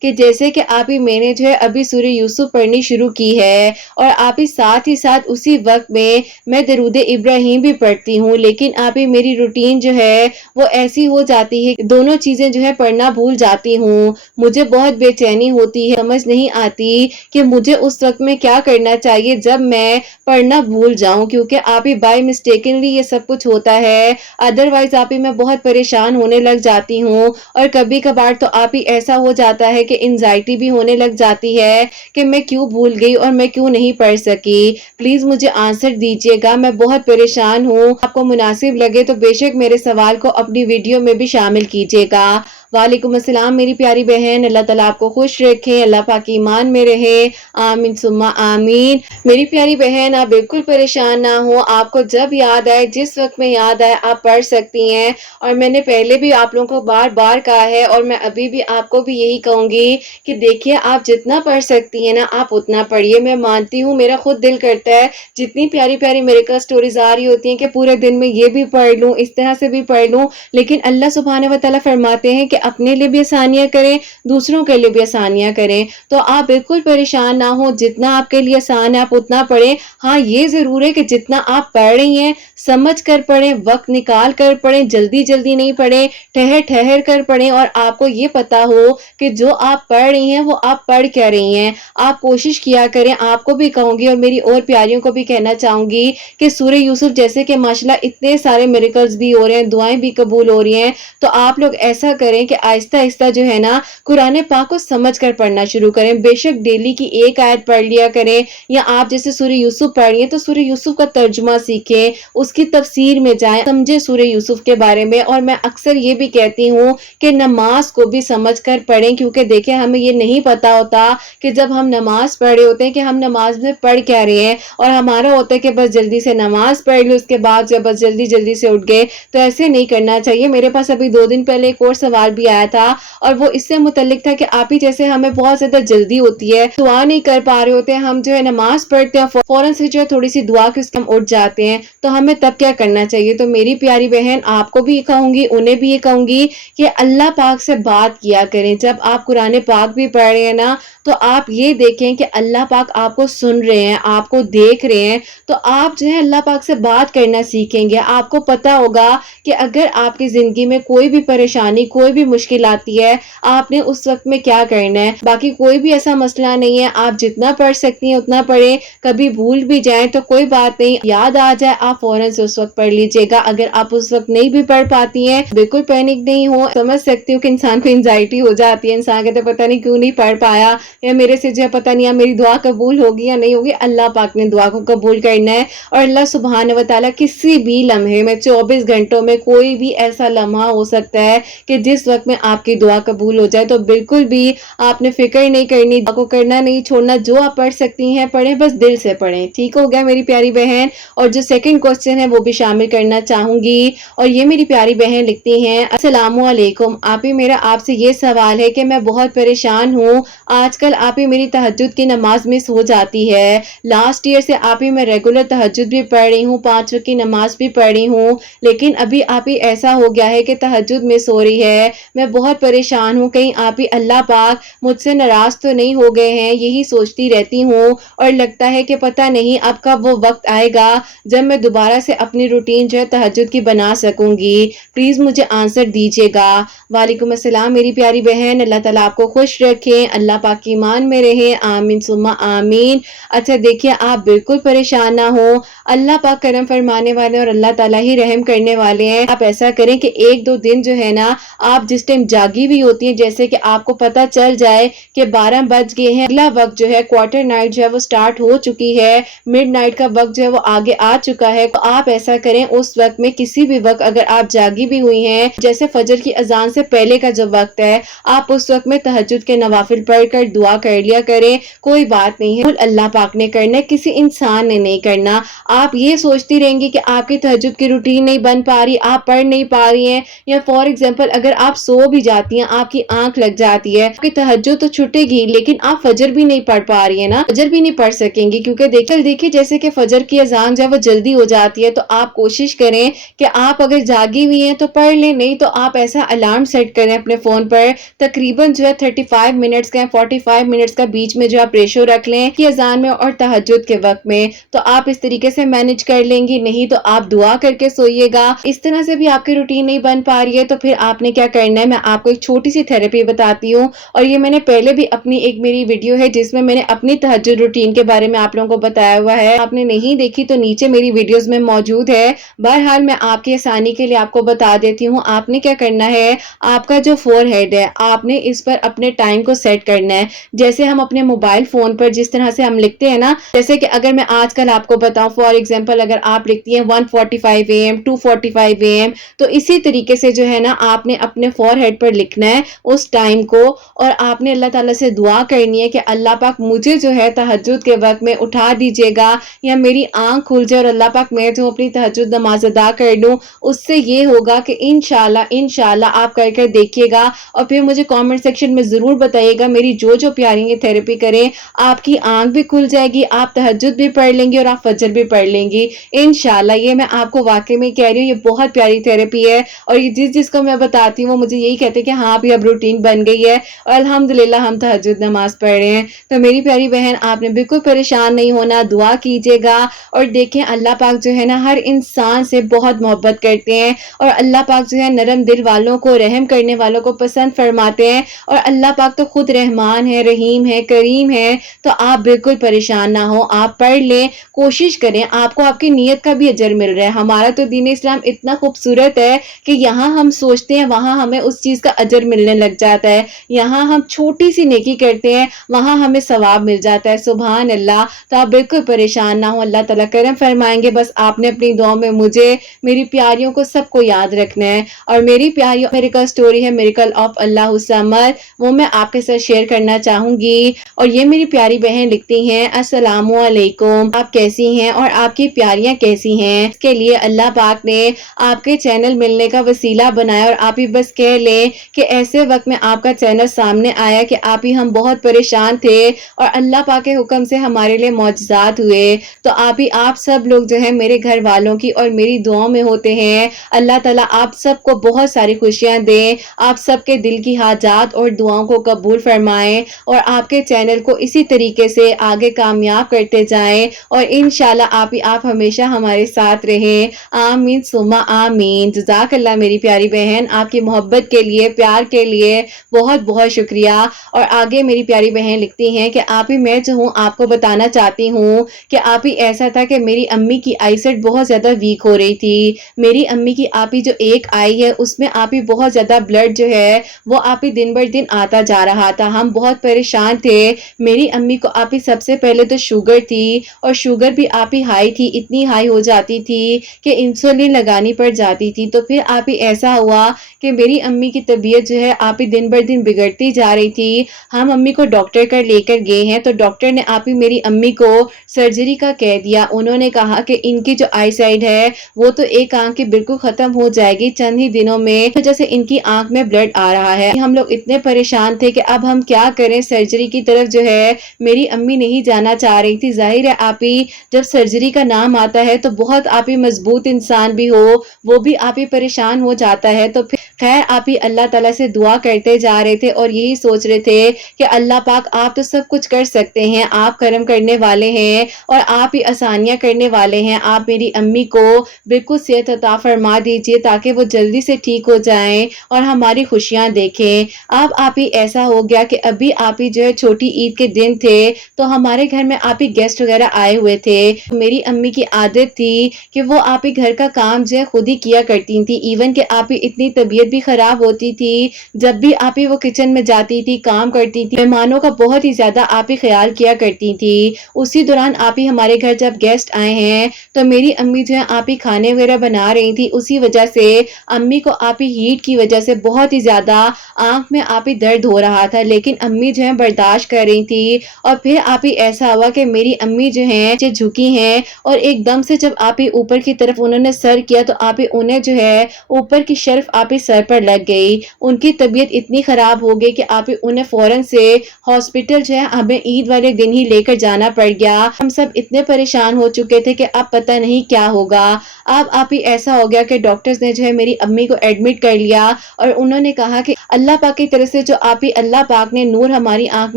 کہ جیسے کہ آپ ہی میں نے جو ہے ابھی سورہ یوسف پڑھنی شروع کی ہے اور آپ ہی ساتھ اسی وقت میں درود ابراہیم بھی پڑھتی ہوں، لیکن آپ ہی میری روٹین جو ہے وہ ایسی ہو جاتی ہے کہ دونوں چیزیں جو ہے پڑھنا بھول جاتی ہوں۔ مجھے بہت بے چینی ہوتی ہے، سمجھ نہیں آتی کہ مجھے اس وقت میں کیا کرنا چاہیے جب میں پڑھنا بھول جاؤں، کیونکہ آپ ہی بائی مسٹیکنلی یہ سب کچھ ہوتا ہے، ادروائز آپ ہی میں بہت پریشان ہونے لگ جاتی ہوں اور کبھی کبھار تو آپ ہی ایسا ہو جاتا ہے کہ انزائٹی بھی ہونے لگ جاتی ہے کہ میں کیوں بھول گئی اور میں کیوں نہیں پڑھ سکی۔ پلیز مجھے آنسر دیجیے گا، میں بہت پریشان ہوں۔ آپ کو مناسب لگے تو بے شک میرے سوال کو اپنی ویڈیو میں بھی شامل کیجیے گا۔ وعلیکم السلام میری پیاری بہن، اللہ تعالیٰ آپ کو خوش رکھے، اللہ پاک ایمان میں رہے، آمین ثم آمین۔ میری پیاری بہن آپ بالکل پریشان نہ ہو، آپ کو جب یاد آئے، جس وقت میں یاد آئے آپ پڑھ سکتی ہیں، اور میں نے پہلے بھی آپ لوگوں کو بار بار کہا ہے اور میں ابھی بھی آپ کو بھی یہی کہوں گی کہ دیکھیے آپ جتنا پڑھ سکتی ہیں نا آپ اتنا پڑھیے۔ میں مانتی ہوں میرا خود دل کرتا ہے جتنی پیاری پیاری میرے کا سٹوریز آ رہی ہوتی ہیں کہ پورے دن میں یہ بھی پڑھ لوں، اس طرح سے بھی پڑھ لوں، لیکن اللہ سبحانہ و تعالیٰ فرماتے ہیں کہ اپنے لیے بھی آسانیاں کریں، دوسروں کے لیے بھی آسانیاں کریں۔ تو آپ بالکل پریشان نہ ہو، جتنا آپ کے لیے آسان ہے آپ اتنا پڑھیں۔ ہاں یہ ضرور ہے کہ جتنا آپ پڑھ رہی ہیں سمجھ کر پڑھیں، وقت نکال کر پڑھیں، جلدی جلدی نہیں پڑھیں، ٹھہر ٹھہر کر پڑھیں، اور آپ کو یہ پتا ہو کہ جو آپ پڑھ رہی ہیں وہ آپ پڑھ کیا رہی ہیں۔ آپ کوشش کیا کریں، آپ کو بھی کہوں گی اور میری اور پیاریوں کو بھی کہنا چاہوں گی کہ سورہ یوسف جیسے کہ ماشاءاللہ اتنے سارے میریکلز بھی ہو رہے ہیں، دعائیں بھی قبول ہو رہی ہیں، تو آپ لوگ ایسا کریں کہ آہستہ آہستہ جو ہے نا قرآن پاک کو سمجھ کر پڑھنا شروع کریں۔ بے شک ڈیلی کی ایک آیت پڑھ لیا کریں، یا آپ جیسے سورہ یوسف پڑھ رہی ہیں تو سورہ یوسف کا ترجمہ سیکھیں، اس کی تفسیر میں جائیں، سمجھے سورہ یوسف کے بارے میں۔ اور میں اکثر یہ بھی کہتی ہوں کہ نماز کو بھی سمجھ کر پڑھیں، کیونکہ دیکھیں ہمیں یہ نہیں پتا ہوتا کہ جب ہم نماز پڑھ رہے ہوتے ہیں کہ ہم نماز میں پڑھ کیا رہے ہیں، اور ہمارا ہوتا ہے کہ بس جلدی سے نماز پڑھ لو، اس کے بعد جب بس جلدی جلدی سے اٹھ گئے، تو ایسے نہیں کرنا چاہیے۔ میرے پاس ابھی 2 دن پہلے ایک اور سوال بھی آیا تھا اور وہ اس سے متعلق تھا کہ آپ ہی جیسے ہمیں بہت زیادہ جلدی ہوتی ہے، دعا نہیں کر پا رہے ہوتے ہیں، ہم جو ہے نماز پڑھتے ہیں فوراً سے جو ہے تھوڑی سی دعا کے اس کے ہم اٹھ جاتے ہیں، تو ہمیں تب کیا کرنا چاہیے؟ تو میری پیاری بہن آپ کو بھی کہوں گی، انہیں بھی یہ کہوں گی کہ اللہ پاک سے بات کیا کریں۔ جب آپ قرآن پاک بھی پڑھ رہے ہیں نا تو آپ یہ دیکھیں کہ اللہ پاک آپ کو سن رہے ہیں، آپ کو دیکھ رہے ہیں، تو آپ جو ہے اللہ پاک سے بات کرنا سیکھیں گے۔ آپ کو پتا ہوگا کہ اگر آپ کی زندگی میں کوئی بھی پریشانی، کوئی بھی مشکل آتی ہے، آپ نے اس وقت میں کیا کرنا ہے۔ باقی کوئی بھی ایسا مسئلہ نہیں ہے، آپ جتنا پڑھ سکتی ہیں اتنا پڑھیں، کبھی بھول بھی جائیں تو کوئی بات نہیں، یاد آ جائے آپ فوراً سے اس وقت پڑھ لیجئے گا۔ اگر آپ اس وقت نہیں بھی پڑھ پاتی ہیں بالکل پینک نہیں ہو، سمجھ سکتی ہوں کہ انسان کو انزائٹی ہو جاتی ہے، انسان کہتے پتہ نہیں کیوں نہیں پڑھ پایا، یا میرے سے جو ہے پتہ نہیں میری دعا قبول ہوگی یا نہیں ہوگی۔ اللہ پاک نے دعا کو قبول کرنا ہے، اور اللہ سبحانہ و تعالیٰ کسی بھی لمحے میں 24 گھنٹوں میں کوئی بھی ایسا لمحہ ہو سکتا ہے کہ جس وقت میں آپ کی دعا قبول ہو جائے۔ تو بالکل بھی آپ نے فکر نہیں کرنی، دعا کو کرنا نہیں چھوڑنا، جو آپ پڑھ سکتی ہیں پڑھیں، بس دل سے پڑھیں، ٹھیک ہو گیا میری پیاری بہن؟ اور جو سیکنڈ کوسچن ہے وہ بھی شامل کرنا چاہوں گی، اور یہ میری پیاری بہن لکھتی ہیں، السلام علیکم آپ ہی میرا آپ سے یہ سوال ہے کہ میں بہت پریشان ہوں، آج کل آپ ہی میری تہجد کی نماز مس ہو جاتی ہے، لاسٹ ایئر سے آپ ہی میں ریگولر تہجد بھی پڑھ رہی ہوں، 5 وقت کی نماز بھی پڑھ رہی ہوں، لیکن ابھی آپ ہی ایسا ہو گیا ہے کہ تہجد مس ہو رہی ہے، میں بہت پریشان ہوں، کہیں آپ ہی اللہ پاک مجھ سے ناراض تو نہیں ہو گئے ہیں، یہی سوچتی رہتی ہوں، اور لگتا ہے کہ پتہ نہیں اب کب وہ وقت آئے گا جب میں دوبارہ سے اپنی روٹین جو ہے تہجد کی بنا سکوں گی، پلیز مجھے آنسر دیجیے گا۔ وعلیکم السلام میری پیاری بہن، اللہ تعالیٰ آپ کو خوش رکھیں، اللہ پاک کی ایمان میں رہیں، آمین ثم آمین۔ اچھا دیکھیے آپ بالکل پریشان نہ ہو، اللہ پاک کرم فرمانے والے اور اللہ تعالیٰ ہی رحم کرنے والے ہیں۔ آپ ایسا کریں کہ 1-2 دن جو ہے نا آپ جس ٹائم جاگی بھی ہوتی ہیں، جیسے کہ آپ کو پتہ چل جائے کہ 12 بج گئے ہیں، اگلا وقت جو ہے کوارٹر نائٹ جو ہے وہ سٹارٹ ہو چکی ہے، مڈ نائٹ کا وقت جو ہے وہ آگے آ چکا ہے، تو آپ ایسا کریں اس وقت میں کسی بھی وقت اگر آپ جاگی بھی ہوئی ہیں، جیسے فجر کی اذان سے پہلے کا جو وقت ہے، آپ اس وقت میں تہجد کے نوافل پڑھ کر دعا کر لیا کریں، کوئی بات نہیں ہے، اللہ پاک نے کرنا ہے، کسی انسان نے نہیں کرنا۔ آپ یہ سوچتی رہیں گی کہ آپ کی تہجد کی روٹین نہیں بن پا رہی، آپ پڑھ نہیں پا رہی ہیں، یا فار ایگزامپل اگر آپ سو بھی جاتی ہیں, آپ کی آنکھ لگ جاتی ہے, آپ کی تہجد تو چھٹے گی لیکن آپ فجر بھی نہیں پڑھ پا رہی ہیں نا, فجر بھی نہیں پڑھ سکیں گی, کیونکہ دیکھیے جیسے کہ فجر کی اذان جب وہ جلدی ہو جاتی ہے تو آپ کوشش کریں کہ آپ اگر جاگی ہوئی ہیں تو پڑھ لیں, نہیں تو آپ ایسا الارم سیٹ کریں اپنے فون پر, تقریباً جو ہے 35 منٹس کا 45 منٹس کا بیچ میں جو آپ ریشو رکھ لیں کہ اذان میں اور تہجد کے وقت میں, تو آپ اس طریقے سے مینج کر لیں گی. نہیں تو آپ دعا کر کے سوئیے گا. اس طرح سے بھی آپ کی روٹین نہیں بن پا رہی ہے تو پھر آپ نے کیا کرنا ہے, میں آپ کو ایک چھوٹی سی تھراپی بتاتی ہوں, اور یہ میں نے پہلے بھی اپنی ایک میری ویڈیو ہے جس میں میں نے اپنی تہجد روٹین کے بارے میں آپ لوگوں کو بتایا ہوا ہے, آپ نے نہیں دیکھی تو نیچے میری ویڈیوز میں موجود ہے. بہرحال میں آپ کی آسانی کے لیے آپ کو بتا دیتی ہوں. آپ نے کیا کرنا ہے, آپ کا جو فور ہیڈ ہے آپ نے اس پر اپنے ٹائم کو سیٹ کرنا ہے, جیسے ہم اپنے موبائل فون پر جس طرح سے ہم لکھتے ہیں نا, جیسے کہ اگر میں آج کل آپ کو بتاؤں فار ایگزامپل اگر آپ لکھتی ہیں 1:45 AM 2:45 AM, تو اسی طریقے سے جو ہے نا آپ نے اپنے فور ہیڈ پر لکھنا ہے اس ٹائم کو, اور آپ نے اللہ تعالیٰ سے دعا کرنی ہے کہ اللہ پاک مجھے جو ہے تہجد کے وقت میں اٹھا دیجیے گا, یا میری آنکھ کھل جائے اور اللہ پاک میں جو اپنی تہجد نماز ادا کر لوں. اس سے یہ ہوگا کہ انشاءاللہ آپ کر کے دیکھیے گا, اور پھر مجھے کامنٹ سیکشن میں ضرور بتائیے گا. میری جو پیاری یہ تھراپی کریں آپ کی آنکھ بھی کھل جائے گی, آپ تہجد بھی پڑھ لیں گی اور آپ فجر بھی پڑھ لیں گی انشاءاللہ. یہ میں آپ کو واقعی میں کہہ رہی ہوں, یہ بہت پیاری تھراپی ہے, اور یہ جس کو میں بتاتی ہوں وہ مجھے یہی کہتے ہیں کہ ہاں بھی اب روٹین بن گئی ہے اور الحمدللہ ہم تہجد نماز پڑھ رہے ہیں. تو میری پیاری بہن آپ نے بالکل پریشان نہیں ہونا, دعا کیجیے گا, اور دیکھیں اللہ پاک جو ہے نا ہر انسان سے بہت محبت کرتے ہیں, اور اللہ پاک جو ہے نرم دل والوں کو, رحم کرنے والوں کو پسند فرماتے ہیں, اور اللہ پاک تو خود رحمان ہے, رحیم ہے, کریم ہے. تو آپ بالکل پریشان نہ ہو, آپ پڑھ لیں, کوشش کریں, آپ کو آپ کی نیت کا بھی اجر مل رہا ہے. ہمارا تو دین اسلام اتنا خوبصورت ہے کہ یہاں ہم سوچتے ہیں وہاں ہمیں اس چیز کا اجر ملنے لگ جاتا ہے, یہاں ہم چھوٹی سی نیکی کرتے ہیں وہاں ہمیں ثواب مل جاتا ہے. سبحان اللہ. تو آپ بالکل پریشان نہ ہو, اللہ تعالیٰ کرم فرمائیں گے. بس آپ نے اپنی دعاؤں میں مجھے, میری پیاریوں کو, سب کو یاد رکھنا ہے. اور میری پیاریوں میریکل سٹوری ہے میریکل آف اللہ الصمد, وہ میں آپ کے ساتھ شیئر کرنا چاہوں گی. اور یہ میری پیاری بہن لکھتی ہیں السلام علیکم, آپ کیسی ہیں اور آپ کی پیاریاں کیسی ہیں. اس کے لیے اللہ پاک نے آپ کے چینل ملنے کا وسیلہ بنایا, اور آپ ہی بس کہہ لیں کہ ایسے وقت میں آپ کا چینل سامنے آیا کہ آپ ہی ہم بہت پریشان تھے اور اللہ پاک کے حکم سے ہمارے لیے معجزات ہوئے. تو آپ سب لوگ جو ہے میرے گھر والوں کی اور میری دعاؤں میں ہوتے ہیں. اللہ تعالیٰ آپ سب کو بہت ساری خوشیاں دیں, آپ سب کے دل کی حاجات اور دعاؤں کو قبول فرمائیں, اور آپ کے چینل کو اسی طریقے سے آگے کامیاب کرتے جائیں, اور انشاءاللہ آپ ہمیشہ ہمارے ساتھ رہیں. آمین ثم آمین. جزاک اللہ میری پیاری بہن, آپ کی محبت کے لیے, پیار کے لیے بہت بہت شکریہ. اور آگے میری پیاری بہن لکھتی ہیں کہ آپ ہی میں جو ہوں آپ کو بتانا چاہتی ہوں کہ آپ ہی ایسا تھا کہ میری امی کی آئی سیٹ بہت زیادہ ویک ہو رہی تھی. میری امی کی آپ ہی جو ایک آئی ہے اس میں آپ ہی بہت زیادہ بلڈ جو ہے وہ آپ ہی دن بر دن آتا جا رہا تھا. ہم بہت پریشان تھے. میری امی کو آپ ہی سب سے پہلے تو شوگر تھی, اور شوگر بھی آپ ہی ہائی تھی, اتنی ہائی ہو جاتی تھی کہ انسولین لگانی پڑ جاتی تھی. تو پھر آپ ہی ایسا ہوا کہ میری امی کی طبیعت جو ہے آپ ہی دن بر دن بگڑتی جا رہی تھی. ہم امی کو ڈاکٹر کا لے کر گئے ہیں, تو ڈاکٹر نے آپ ہی میری امی کو سرجری کا کہہ دیا. انہوں نے کہا کہ ان کی جو آئی سائڈ ہے وہ تو ایک آنکھ کی بالکل ختم ہو جائے گی چند ہی دنوں میں, جیسے ان کی آنکھ میں بلڈ آ رہا ہے. ہم لوگ اتنے پریشان تھے کہ اب ہم کیا کریں, سرجری کی طرف جو ہے میری امی نہیں جانا چاہ رہی تھی. ظاہر ہے آپ ہی جب سرجری کا نام آتا ہے تو بہت آپ ہی مضبوط انسان بھی ہو وہ بھی آپ ہی پریشان ہو جاتا ہے. تو پھر خیر آپ ہی اللہ تعالیٰ سے دعا کرتے جا رہے تھے اور یہی سوچ رہے تھے کہ اللہ پاک آپ تو سب کچھ کر سکتے ہیں, آپ کرم کرنے والے ہیں اور آپ ہی آسانیاں کرنے والے ہیں. آپ میری امی کو بالکل صحت عطا فرما دیجئے تاکہ وہ جلدی سے ٹھیک ہو جائیں اور ہماری خوشیاں دیکھیں. اب آپ ہی ایسا ہو گیا کہ ابھی آپ ہی جو ہے چھوٹی عید کے دن تھے تو ہمارے گھر میں آپ ہی گیسٹ وغیرہ آئے ہوئے تھے. میری امی کی عادت تھی کہ وہ آپ ہی گھر کا کام جو ہے خود ہی کیا کرتی تھی. ایون کہ آپ ہی اتنی طبیعت بھی خراب ہوتی تھی, جب بھی آپ ہی وہ کچن میں جاتی تھی کام کرتی تھی, مہمانوں کا بہت ہی زیادہ آپ ہی خیال کیا کرتی تھی. اسی دوران آپ ہی ہمارے گھر جب گیسٹ آئے ہیں تو میری امی جو ہے آپ ہی کھانے وغیرہ بنا رہی تھی. اسی وجہ سے امی کو آپ ہی ہیٹ کی وجہ سے بہت ہی زیادہ آنکھ میں آپ ہی درد ہو رہا تھا, لیکن امی جو ہے برداشت کر رہی تھی. اور پھر آپ ہی ایسا ہوا کہ میری امی جو ہیں جھکی ہیں, اور ایک دم سے جب آپ ہی اوپر کی طرف انہوں نے سر کیا تو آپ ہی انہیں جو ہے اوپر کی شرف آپ ہی سر پر لگ گئی. ان کی طبیعت اتنی خراب ہو گئی کہ آپ انہیں فوراً سے ہاسپٹل جو ہے ہمیں عید والے دن ہی لے کر جانا پڑ گیا. ہم سب اتنے پریشان ہو چکے تھے کہ اب پتہ نہیں کیا ہوگا. اب آپ ہی ایسا ہو گیا کہ ڈاکٹرز نے جو ہے میری امی کو ایڈمٹ کر لیا اور انہوں نے کہا کہ اللہ پاک کی طرف سے جو آپ ہی اللہ پاک نے نور ہماری آنکھ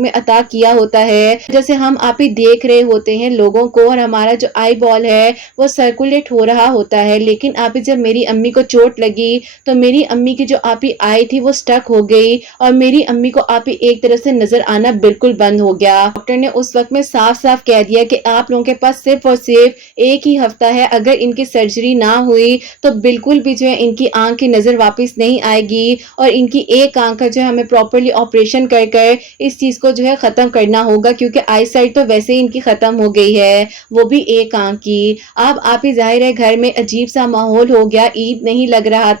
میں عطا کیا ہوتا ہے، جیسے ہم آپ ہی دیکھ رہے ہوتے ہیں لوگوں کو، اور ہمارا جو آئی بال ہے وہ سرکولیٹ ہو رہا ہوتا ہے. لیکن آپ ہی جب میری امی کو چوٹ لگی تو میری امی کی جو آپ ہی آئی تھی وہ سٹک ہو گئی اور میری امی کو آپ ہی ایک طرح سے نظر آنا بالکل بند ہو گیا. ڈاکٹر نے اس وقت میں صاف صاف کہہ دیا کہ آپ لوگوں کے پاس صرف اور صرف ایک ہی ہفتہ ہے، اگر ان کی سرجری نہ ہوئی تو بالکل بھی جو ہے ان کی آنکھ کی نظر واپس نہیں آئے گی اور ان کی ایک آنکھ کا جو ہے ہمیں پراپرلی آپریشن کر کر اس چیز کو جو ہے ختم کرنا ہوگا، کیونکہ آئی سائٹ تو ویسے ہی ان کی ختم ہو گئی ہے، وہ بھی ایک آنکھ کی. اب آپ ہی ظاہر ہے گھر میں عجیب سا ماحول ہو گیا. عید نہیں لگ رہا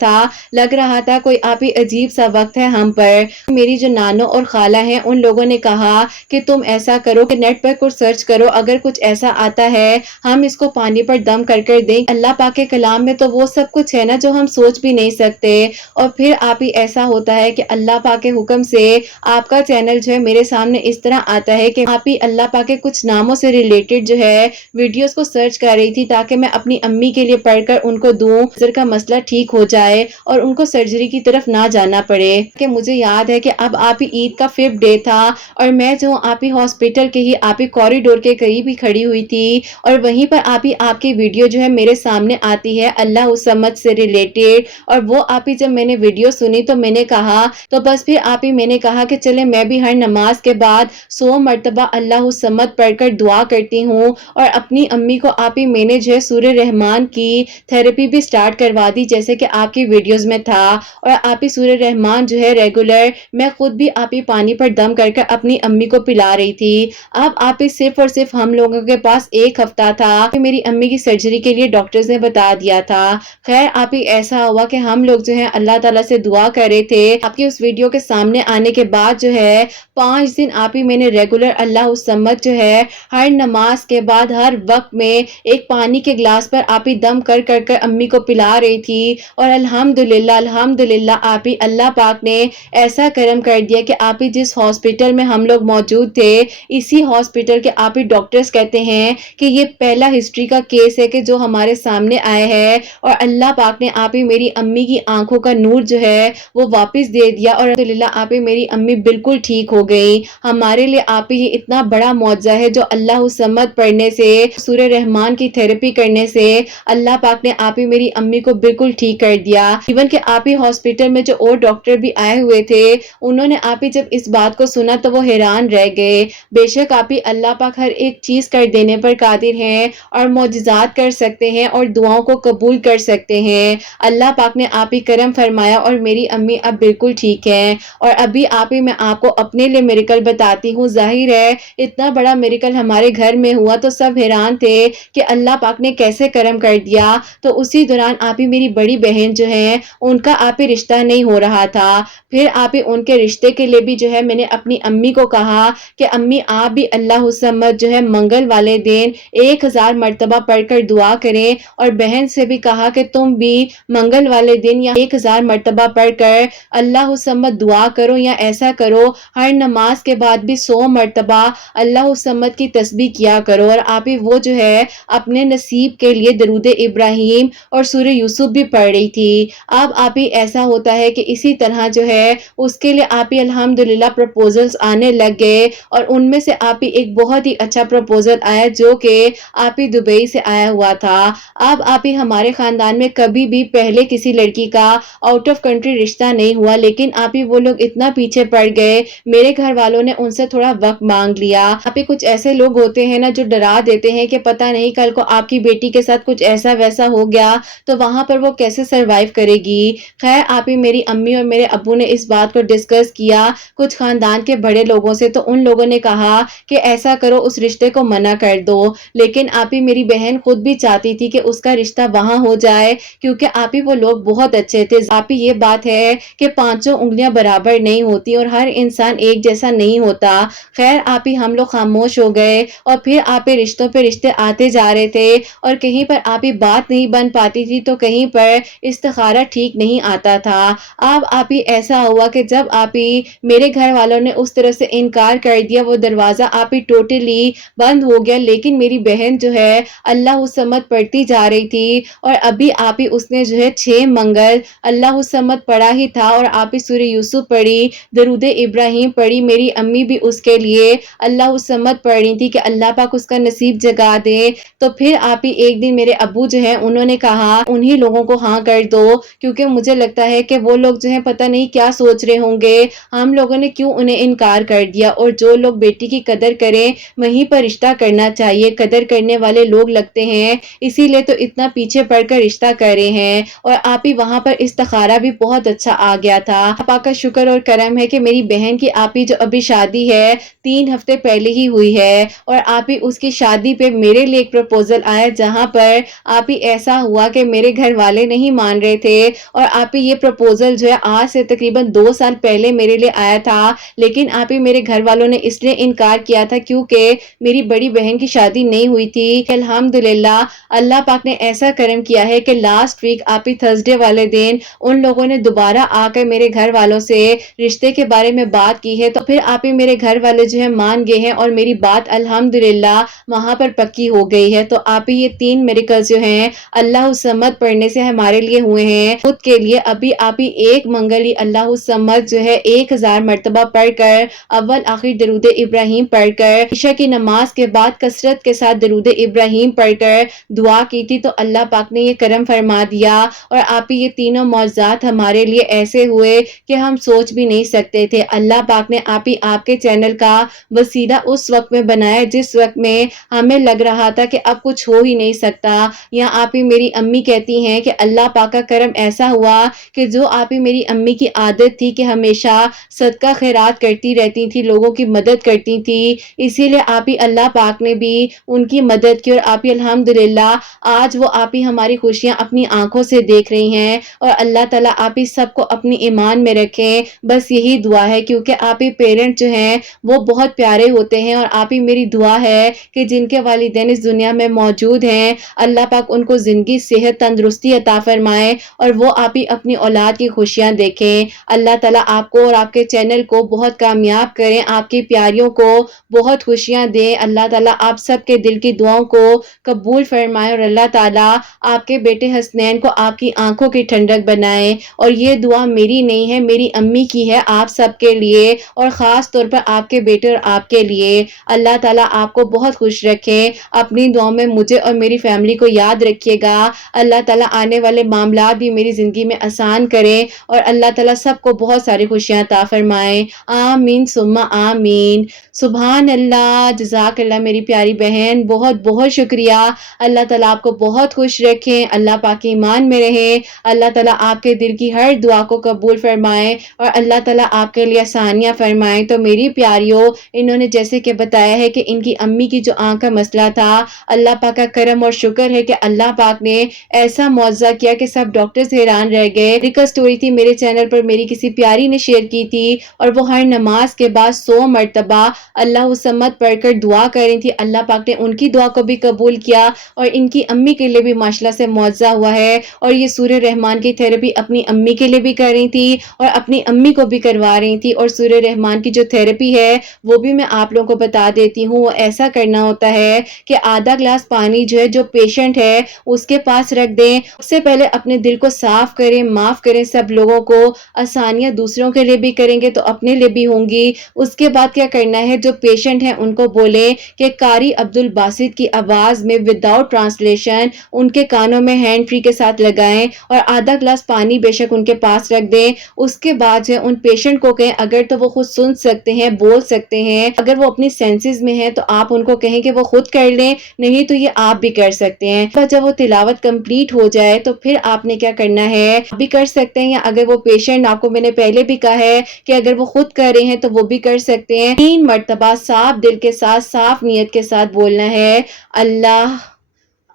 تھا کوئی آپ ہی عجیب سا وقت ہے ہم پر. میری جو نانو اور خالہ ہیں ان لوگوں نے کہا کہ تم ایسا کرو کہ نیٹ پر کچھ سرچ کرو، اگر کچھ ایسا آتا ہے ہم اس کو پانی پر دم کر کر دیں. اللہ پاک کے کلام میں تو وہ سب کچھ ہے نا جو ہم سوچ بھی نہیں سکتے. اور پھر آپ ہی ایسا ہوتا ہے کہ اللہ پاک کے حکم سے آپ کا چینل جو ہے میرے سامنے اس طرح آتا ہے کہ آپ ہی اللہ پاک کے کچھ ناموں سے ریلیٹڈ جو ہے ویڈیوز کو سرچ کر رہی تھی تاکہ میں اپنی امی کے لیے پڑھ کر ان کو دوں، نظر کا مسئلہ ٹھیک ہو جائے اور ان کو سرجری کی طرف نہ جانا پڑے. کہ مجھے یاد ہے کہ اب آپ ہی عید کا 5th ڈے تھا اور میں جو آپ ہی ہاسپٹل کے ہی آپ ہی کوریڈور کے قریب ہی کھڑی ہوئی تھی اور وہیں پر آپ کی ویڈیو جو ہے میرے سامنے آتی ہے اللہ الصمد سے ریلیٹڈ. اور وہ آپ ہی جب میں نے ویڈیو سنی تو میں نے کہا تو بس پھر آپ ہی میں نے کہا کہ چلے میں بھی ہر نماز کے بعد 100 مرتبہ اللہ الصمد پڑھ کر دعا کرتی ہوں. اور اپنی امی کو آپ ہی میں نے جو ہے سورہ رحمان کی تھراپی بھی سٹارٹ کروا دی جیسے کہ آپ کی ویڈیوز میں تھا. اور آپ ہی سورہ رحمان جو ہے ریگولر میں خود بھی آپ ہی پانی پر دم کر کر اپنی امی کو پلا رہی تھی. اب آپ ہی صرف اور صرف ہم لوگوں کے پاس ایک ہفتہ تھا کہ میری امی کی سرجری کے لیے ڈاکٹرز نے بتا دیا تھا. خیر آپ ہی ایسا ہوا کہ ہم لوگ جو ہے اللہ تعالیٰ سے دعا کر رہے تھے. آپ کی اس ویڈیو کے سامنے آنے کے بعد جو ہے 5 دن آپ ہی میں نے ریگولر اللہ الصمد جو ہے ہر نماز کے بعد ہر وقت میں ایک پانی کے گلاس پر آپ ہی دم کر کر کر امی کو پلا رہی تھی. اور الحمدللہ آپ ہی اللہ پاک نے ایسا کرم کر دیا کہ آپ ہی جس ہاسپٹل میں ہم لوگ موجود تھے اسی ہاسپٹل کے آپ ہی ڈاکٹرز کہتے ہیں کہ یہ پہلا ہسٹری کا کیس ہے کہ جو ہمارے سامنے آئے ہے اور اللہ پاک نے آپ ہی میری امی کی آنکھوں کا نور جو ہے وہ واپس دے دیا اور الحمدللہ آپ ہی میری امی بالکل ٹھیک ہو گئی. ہمارے لیے آپ ہی یہ اتنا بڑا معجزہ ہے جو اللہ الصمد پڑھنے سے سورہ رحمان کی تھراپی کرنے سے اللہ پاک نے آپ ہی میری امی کو بالکل ٹھیک کر دیا. ایون کہ آپ ہی ہاسپٹل میں جو اور ڈاکٹر بھی آئے ہوئے تھے انہوں نے آپ ہی جب اس بات کو سنا تو وہ حیران رہ گئے. بے شک آپ ہی اللہ پاک ہر ایک چیز کر دینے پر قادر ہیں اور معجزات کر سکتے ہیں اور دعاؤں کو قبول کر سکتے ہیں. اللہ پاک نے آپ ہی کرم فرمایا اور میری امی اب بالکل ٹھیک ہے. اور ابھی آپ ہی میں آپ کو اپنے لیے میریکل بتاتی ہوں. ظاہر ہے اتنا بڑا میریکل ہمارے گھر میں ہوا تو سب حیران تھے کہ اللہ پاک نے کیسے کرم کر دیا. تو اسی دوران آپ ہی میری بڑی بہن جو ہے ان کا آپ ہی رشتہ نہیں ہو رہا تھا. پھر آپ ہی ان کے رشتے کے لیے بھی جو ہے میں نے اپنی امی کو کہا کہ امی آپ بھی اللہ الصمد جو ہے منگل والے دن 1000 مرتبہ پڑھ کر دعا کریں. اور بہن سے بھی کہا کہ تم بھی منگل والے دن یا 1000 مرتبہ پڑھ کر اللہ الصمد دعا کرو یا ایسا کرو ہر نماز کے بعد بھی 100 مرتبہ اللہ الصمد کی تسبیح کیا کرو. اور آپ ہی وہ جو ہے اپنے نصیب کے لیے درود ابراہیم اور سورہ یوسف بھی پڑھ رہی تھی. اب آپ ہی ایسا ہوتا ہے کہ اسی طرح جو ہے اس کے لیے آپ ہی الحمدللہ پروپوزلز آنے لگ گئے اور ان میں سے آپ ہی ایک بہت ہی اچھا پروپوزل آیا جو کہ آپ ہی دبئی سے آیا ہوا تھا. اب آپ ہی ہمارے خاندان میں کبھی بھی پہلے کسی لڑکی کا آؤٹ آف کنٹری رشتہ نہیں ہوا لیکن آپ ہی وہ لوگ اتنا پیچھے پڑ گئے میرے گھر والوں نے ان سے تھوڑا وقت مانگ لیا. آپ ہی کچھ ایسے لوگ ہوتے ہیں نا جو ڈرا دیتے ہیں کہ پتہ نہیں کل کو آپ کی بیٹی کے ساتھ کچھ ایسا ویسا ہو گیا تو وہاں پر وہ کیسے سروائیو کرے گی. خیر آپ ہی میری امی اور میرے ابو نے اس بات کو ڈسکس کیا کچھ خاندان کے بڑے لوگوں سے تو ان لوگوں نے کہا کہ ایسا کرو اس رشتے کو منع کر دو. لیکن آپ ہی میری بہن خود بھی چاہتی تھی کہ اس کا رشتہ وہاں ہو جائے کیونکہ آپ ہی وہ لوگ بہت اچھے تھے. آپ ہی یہ بات ہے کہ 5 انگلیاں برابر نہیں ہوتی اور ہر انسان ایک جیسا نہیں ہوتا. خیر آپ ہی ہم لوگ خاموش ہو گئے اور پھر آپ ہی رشتوں پہ رشتے آتے جا رہے تھے اور کہیں پر آپ ہی بات نہیں بن پاتی تھی تو کہیں پر استخارہ ٹھیک نہیں آتا تھا. اب آپ ہی ایسا ہوا کہ جب آپ ہی میرے گھر والوں نے اس طرف سے انکار کر دیا, وہ دروازہ آپ ہی ٹوٹلی بند ہو گیا, لیکن میری بہن جو ہے اللہ الصمد پڑھتی جا رہی تھی, اور ابھی آپ ہی اس نے جو ہے 6 منگل اللہ الصمد پڑھا ہی تھا, اور آپ ہی سورہ یوسف پڑھی, درود ابراہیم پڑھی. میری امی بھی اس کے لیے اللہ الصمد پڑھ رہی تھی کہ اللہ پاک اس کا نصیب جگا دے. تو پھر آپ ہی ایک دن میرے ابو جو ہے انہوں نے کہا انہی لوگوں کو ہاں کر دو, کیونکہ مجھے لگتا ہے کہ وہ لوگ جو ہے پتہ نہیں کیا سوچ رہے ہوں گے, ہم لوگوں نے کیوں انہیں انکار کر دیا. اور جو لوگ بیٹی کی قدر کریں وہیں پر رشتہ کرنا چاہیے, قدر کرنے والے لوگ لگتے ہیں, اسی لیے تو اتنا پیچھے پڑ کر رشتہ کر رہے ہیں. اور آپ ہی وہاں پر استخارہ بھی بہت اچھا آ گیا تھا. پاک کا شکر اور کرم ہے کہ میری بہن کی آپ ہی جو ابھی شادی ہے 3 ہفتے پہلے ہی ہوئی ہے, اور آپ ہی اس کی شادی پہ میرے لیے ایک پروپوزل آیا, جہاں پر آپ ہی ایسا ہوا کہ میرے گھر والے نہیں مان رہے تھے, اور آپ ہی یہ پروپوزل جو ہے آج سے تقریباً 2 سال پہلے میرے لیے آیا تھا, لیکن آپ ہی میرے گھر والوں نے اس لیے انکار کیا تھا کیونکہ میری بڑی بہن کی شادی نہیں ہوئی تھی. الحمدللہ اللہ پاک نے ایسا کرم کیا ہے کہ لاسٹ ویک آپ ہی تھرسڈے والے دن ان لوگوں نے دوبارہ آ کر میرے گھر والوں سے رشتے کے بارے میں بات کی ہے, تو پھر آپ ہی میرے گھر والے جو ہے مان گئے ہیں, اور میری بات الحمدللہ وہاں پر پکی ہو گئی ہے. تو آپ ہی یہ 3 میریکل جو ہیں اللہ الصمد پڑھنے سے ہمارے لیے ہوئے ہیں. خود کے لیے ابھی آپ ہی ایک منگل ہی اللہ الصمد جو ہے 1000 مرتبہ پڑھ کر, اول آخر درود ابراہیم پڑھ کر, عشاء کی نماز کے بعد کثرت کے ساتھ درود ابراہیم پڑھ کر دعا کی تھی, تو اللہ پاک نے یہ کرم فرما دیا. اور آپ ہی یہ تینوں معجزات ہمارے لیے ایسے ہوئے کہ ہم سوچ بھی نہیں سکتے تھے. اللہ پاک نے آپ ہی آپ کے چینل کا وسیلہ اس وقت میں بنایا جس وقت میں ہمیں لگ رہا تھا کہ اب کچھ ہو ہی نہیں سکتا. یا آپ ہی میری امی کہتی ہیں کہ اللہ پاک کا کرم ایسا ہوا کہ جو آپ ہی میری امی کی عادت تھی کہ ہمیشہ صدقہ خیرات کرتی رہتی تھی, لوگوں کی مدد کرتی تھی, اسی لیے آپ ہی اللہ پاک نے بھی ان کی مدد کی, اور آپ ہی الحمدللہ آج وہ آپ ہی ہماری خوشیاں اپنی آنکھوں سے دیکھ رہی ہیں. اور اللہ تعالیٰ آپ ہی سب کو اپنی ایمان میں رکھیں, بس یہی دعا ہے, کیونکہ آپ ہی پیرنٹ جو ہیں وہ بہت پیارے ہوتے ہیں. اور آپ ہی میری دعا ہے کہ جن کے والدین اس دنیا میں موجود ہیں اللہ پاک ان کو زندگی, صحت, تندرستی عطا فرمائے, اور وہ آپ ہی اپنی اولاد کی خوشیاں دیکھیں. اللہ تعالیٰ آپ کو اور آپ کے چینل کو بہت کامیاب کریں, آپ کی پیاریوں کو بہت خوشیاں دیں. اللہ تعالیٰ آپ سب کے دل کی دعاؤں کو قبول فرمائے, اور اللہ تعالیٰ آپ کے بیٹے حسنین کو آپ کی آنکھوں کی ٹھنڈک بنائے. اور یہ دعا میری نہیں ہے, میری امی کی ہے آپ سب کے لیے, اور خاص طور پر آپ کے بیٹے اور آپ کے لیے. اللہ تعالیٰ آپ کو بہت خوش رکھے, اپنی دعاؤں میں مجھے اور میری فیملی کو یاد رکھیے گا. اللہ تعالیٰ آنے والے معاملات بھی میری زندگی میں آسان کرے, اور اللہ تعالیٰ سب کو بہت ساری خوشیاں عطا فرمائے. آمین ثم آمین. سبحان اللہ, جزاک اللہ میری پیاری بہن, بہت بہت شکریہ. اللہ تعالیٰ آپ کو بہت خوش رکھیں, اللہ پاک ایمان میں رہے, اللہ تعالیٰ آپ کے دل کی ہر دعا کو قبول فرمائے, اور اللہ تعالیٰ آپ کے لیے آسانیاں فرمائے. تو میری پیاریوں, انہوں نے جیسے کہ بتایا ہے کہ ان کی امی کی جو آنکھ کا مسئلہ تھا, اللہ پاک کا کرم اور شکر ہے کہ اللہ پاک نے ایسا معجزہ کیا کہ سب ڈاکٹرز حیران رہ گئے. ایک سٹوری تھی میرے چینل پر, میری کسی پیاری نے شیئر کی تھی, اور وہ ہر نماز کے بعد 100 مرتبہ اللہ الصمد پڑھ کر دعا کر رہی تھی. اللہ پاک نے ان کی دعا کو بھی قبول کیا, اور ان کی امی کے لیے بھی ماشاءاللہ سے معجزہ ہوا ہے. اور یہ سورہ رحمان کی تھیراپی اپنی امی کے لیے بھی کر رہی تھی, اور اپنی امی کو بھی کروا رہی تھی. اور سورہ رحمان کی جو تھیراپی ہے وہ بھی میں آپ لوگوں کو بتا دیتی ہوں. وہ ایسا کرنا ہوتا ہے کہ آدھا گلاس پانی جو ہے جو پیشنٹ ہے اس کے پاس رکھ دیں, سب سے پہلے اپنے دل کو صاف کریں, معاف کریں سب لوگوں کو. آسانیاں دوسروں کے لیے بھی کریں گے تو اپنے لیے بھی ہوں گی. اس کے بعد کیا کرنا ہے, جو پیشنٹ ہیں ان کو بولیں کہ قاری عبد الباسط کی آواز میں وداؤٹ ٹرانسلیشن ان کے کانوں میں ہینڈ فری کے ساتھ لگائیں, اور آدھا گلاس پانی بے شک ان کے پاس رکھ دیں. اس کے بعد جو ان پیشنٹ کو کہیں, اگر تو وہ خود سن سکتے ہیں, بول سکتے ہیں, اگر وہ اپنی سینسز میں ہیں تو آپ ان کو کہیں کہ وہ خود کر لیں, نہیں تو یہ آپ بھی کر سکتے ہیں. جب وہ تلاوت کمپلیٹ ہو جائے تو پھر آپ نے کیا کرنا ہے, آپ بھی کر سکتے ہیں, یا اگر وہ پیشنٹ, آپ کو میں نے پہلے بھی کہا ہے کہ اگر وہ خود کر رہے ہیں تو وہ بھی کر سکتے ہیں. 3 مرتبہ صاف دل کے ساتھ, صاف نیت کے ساتھ بولنا ہے, اللہ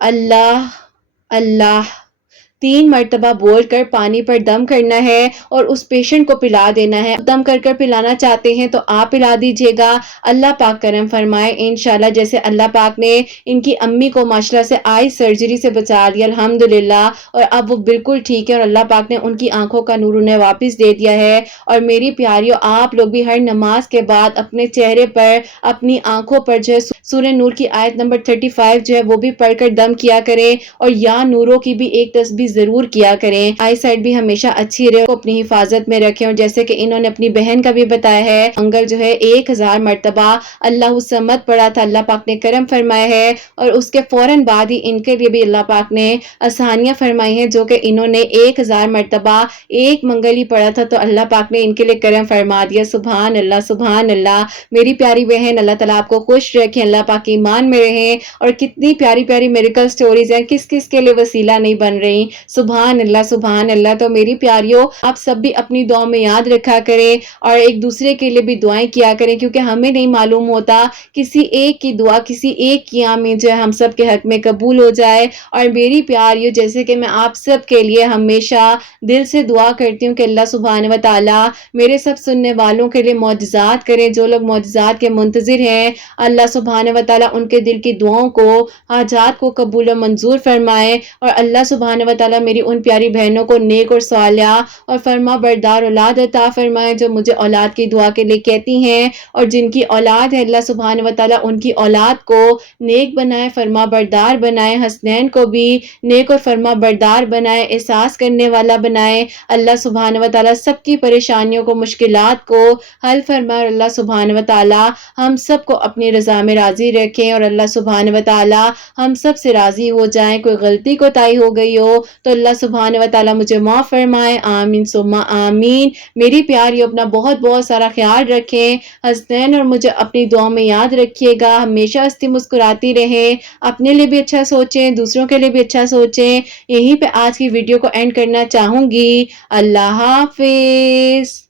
اللہ اللہ, 3 مرتبہ بول کر پانی پر دم کرنا ہے اور اس پیشنٹ کو پلا دینا ہے۔ دم کر کر پلانا چاہتے ہیں تو آپ پلا دیجئے گا، اللہ پاک کرم فرمائے انشاءاللہ۔ جیسے اللہ پاک نے ان کی امی کو ماشاءاللہ سے آئی سرجری سے بچا دیا الحمدللہ، اور اب وہ بالکل ٹھیک ہے اور اللہ پاک نے ان کی آنکھوں کا نور انہیں واپس دے دیا ہے۔ اور میری پیاریوں، آپ لوگ بھی ہر نماز کے بعد اپنے چہرے پر، اپنی آنکھوں پر جو ہے سورہ نور کی آیت نمبر 35 جو ہے وہ بھی پڑھ کر دم کیا کریں، اور یا نوروں کی بھی ایک تسبیح ضرور کیا کریں۔ آئی سائٹ بھی ہمیشہ اچھی رہے، اپنی حفاظت میں رکھیں۔ اور جیسے کہ انہوں نے اپنی بہن کا بھی بتایا ہے، انگل جو ہے 1000 مرتبہ اللہ الصمد پڑھا تھا، اللہ پاک نے کرم فرمایا ہے، اور اس کے فوراً بعد ہی ان کے لیے بھی اللہ پاک نے آسانیاں فرمائی ہیں، جو کہ انہوں نے 1000 مرتبہ ایک منگل ہی پڑھا تھا تو اللہ پاک نے ان کے لیے کرم فرما دیا۔ سبحان اللہ سبحان اللہ۔ میری پیاری بہن، اللہ تعالیٰ آپ کو خوش رکھیں، اللہ پاک ایمان میں رہیں، اور کتنی پیاری پیاری میریکل سٹوریز ہیں، کس کس کے لیے وسیلہ نہیں بن رہی۔ سبحان اللہ سبحان اللہ۔ تو میری پیاریوں، آپ سب بھی اپنی دعا میں یاد رکھا کریں اور ایک دوسرے کے لیے بھی دعائیں کیا کریں، کیونکہ ہمیں نہیں معلوم ہوتا کسی ایک کی دعا، کسی ایک کی آمین جو ہے ہم سب کے حق میں قبول ہو جائے۔ اور میری پیاریوں، جیسے کہ میں آپ سب کے لیے ہمیشہ دل سے دعا کرتی ہوں کہ اللہ سبحانہ و تعالیٰ میرے سب سننے والوں کے لیے معجزات کریں، جو لوگ معجزات کے منتظر ہیں، اللہ سبحانہ و تعالیٰ ان کے دل کی دعاؤں کو، حاجات کو قبول و منظور فرمائے، اور اللہ سبحانہ و تعالیٰ میری ان پیاری بہنوں کو نیک اور صالحہ اور فرما بردار اولاد عطا فرمائے، جو مجھے اولاد کی دعا کے لیے کہتی ہیں، اور جن کی اولاد ہے اللہ سبحانہ و تعالیٰ ان کی اولاد کو نیک بنائے، فرما بردار بنائے، حسنین کو بھی نیک اور فرما بردار بنائے، احساس کرنے والا بنائے۔ اللہ سبحانہ و تعالیٰ سب کی پریشانیوں کو، مشکلات کو حل فرمائے، اور اللہ سبحانہ و تعالیٰ ہم سب کو اپنی رضا میں راضی رکھیں، اور اللہ سبحانہ و تعالیٰ ہم سب سے راضی ہو جائیں۔ کوئی غلطی کوتاہی ہو گئی ہو تو اللہ سبحانہ و تعالیٰ مجھے معاف فرمائے، آمین ثم آمین۔ میری پیاری، اپنا بہت بہت سارا خیال رکھیں، حسنین اور مجھے اپنی دعاؤں میں یاد رکھیے گا، ہمیشہ ہنستی مسکراتی رہیں، اپنے لیے بھی اچھا سوچیں، دوسروں کے لیے بھی اچھا سوچیں۔ یہیں پہ آج کی ویڈیو کو اینڈ کرنا چاہوں گی۔ اللہ حافظ۔